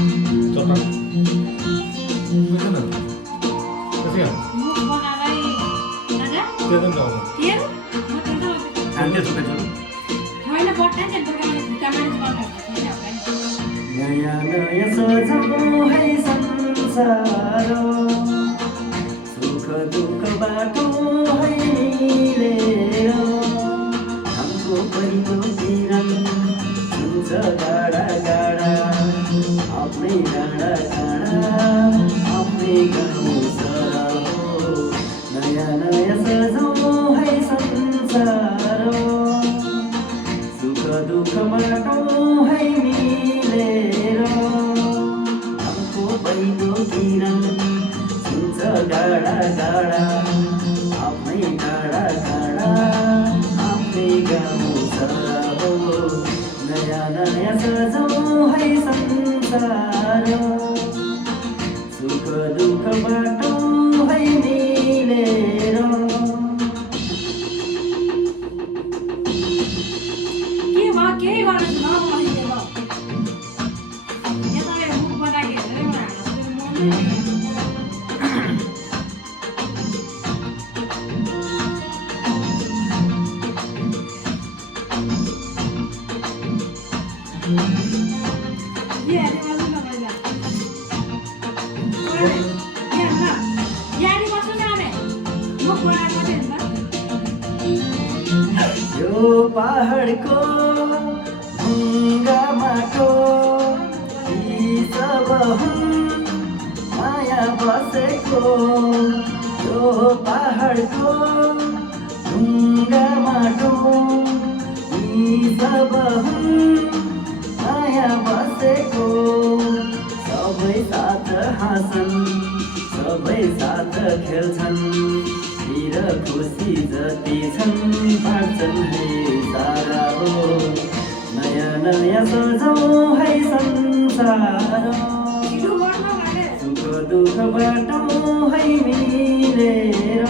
चट्टान बुझ्दैन त्यसै हो मुख बनालाई दादा त्यो पनि गाउँमा तेरो म त खान्थे छुट्टै छुट्टै होइन बट्टा चाहिँ दोकानमा भुटा मानिस बनाएको नयाँ नयाँ सजाउँ है संसार सुख दुःख बाटौँ है मिलेर हाम्रो पहिलो किरण हुन्छ गाडा गाडा आफ्नै गाडा गाडा आफ्नै गाउँ सरह हो नयाँ नयाँ सजाउँ है संसार सुख दुःख बाटौँ है मिलेर हमको पहिलो किरण हुन्छ गाडा गाडा आफ्नै गाडा गाडा आफ्नै गाउँ सरह हो नयाँ नयाँ सजाउँ है संसार सुख दुःख बाटौँ है मिलेर के भयो केही गर्नु न मैले भयो यता यो मुख बनाएको हेरेर म यो पहाडको ढुङ्गा माटो यी सब हुन् माया बसेको यो पहाडको ढुङ्गा माटो यी सब हुन् माया बसेको सबै साथ हाँसन् सबै साथ खेल्छन् तिर खुसी जति छन् बाँच्छन् है सारा हो नयाँ नयाँ सजाउँ है संसार सुख दुःख बाटौँ है मिलेर